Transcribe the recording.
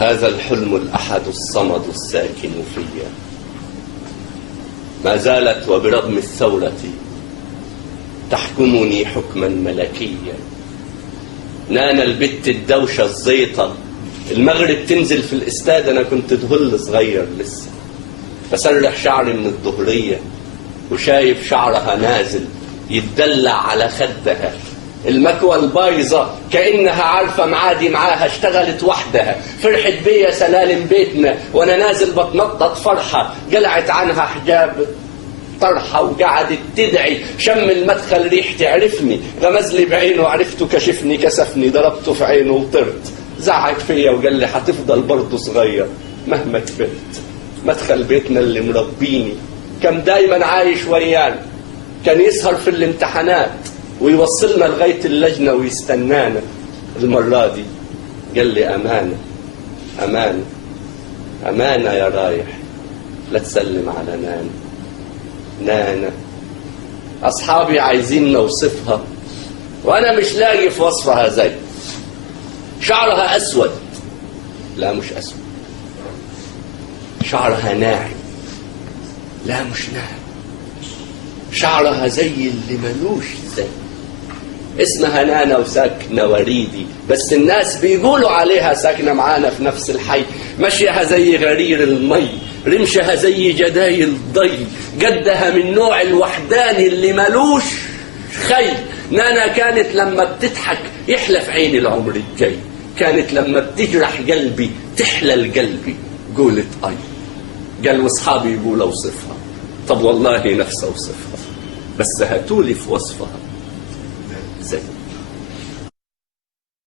هذا الحلم الأحد الصمد الساكن فيا، ما زالت وبرغم الثورة تحكمني حكما ملكيا. نانا البت الدوشة الزيطة، المغرب تنزل في الاستاد، أنا كنت دهل صغير لسه بسرح شعري من الظهرية وشايف شعرها نازل يتدلع على خدها، المكوى البايظة كأنها عارفة معادي معاها، اشتغلت وحدها، فرحت بيا سلالم بيتنا وانا نازل بتنطط فرحة، قلعت عنها حجاب طرحة وقعدت تدعي، شم المدخل ريح تعرفني، غمز لي بعينه عرفته كشفني كسفني، ضربته في عينه وطرت، زعق فيا وقال لي هتفضل برضه صغير مهما كبرت. مدخل بيتنا اللي مربيني كان دايما عايش ويانا، كان يسهر في الامتحانات ويوصلنا لغاية اللجنة ويستنانا. المرة دي قال لي أمانة أمانة أمانة يا رايح، لا تسلم على نانا. نانا أصحابي عايزين نوصفها وأنا مش لاقي في وصفها زي شعرها أسود، لا مش أسود، شعرها ناعم، لا مش ناعم، شعرها زي اللي ملوش زي. اسمها نانا وساكنة وريدي، بس الناس بيقولوا عليها ساكنة معانا في نفس الحي، مشيها زي غرير المي، رمشها زي جدايل ضي، جدها من نوع الوحداني اللي ملوش خي. نانا كانت لما بتضحك يحلى في عيني العمر الجاي، كانت لما بتجرح قلبي تحلى القلبي. قولت أي قال واصحابي يقولوا اوصفها، طب والله نفسي اوصفها، بس هاتولي في وصفها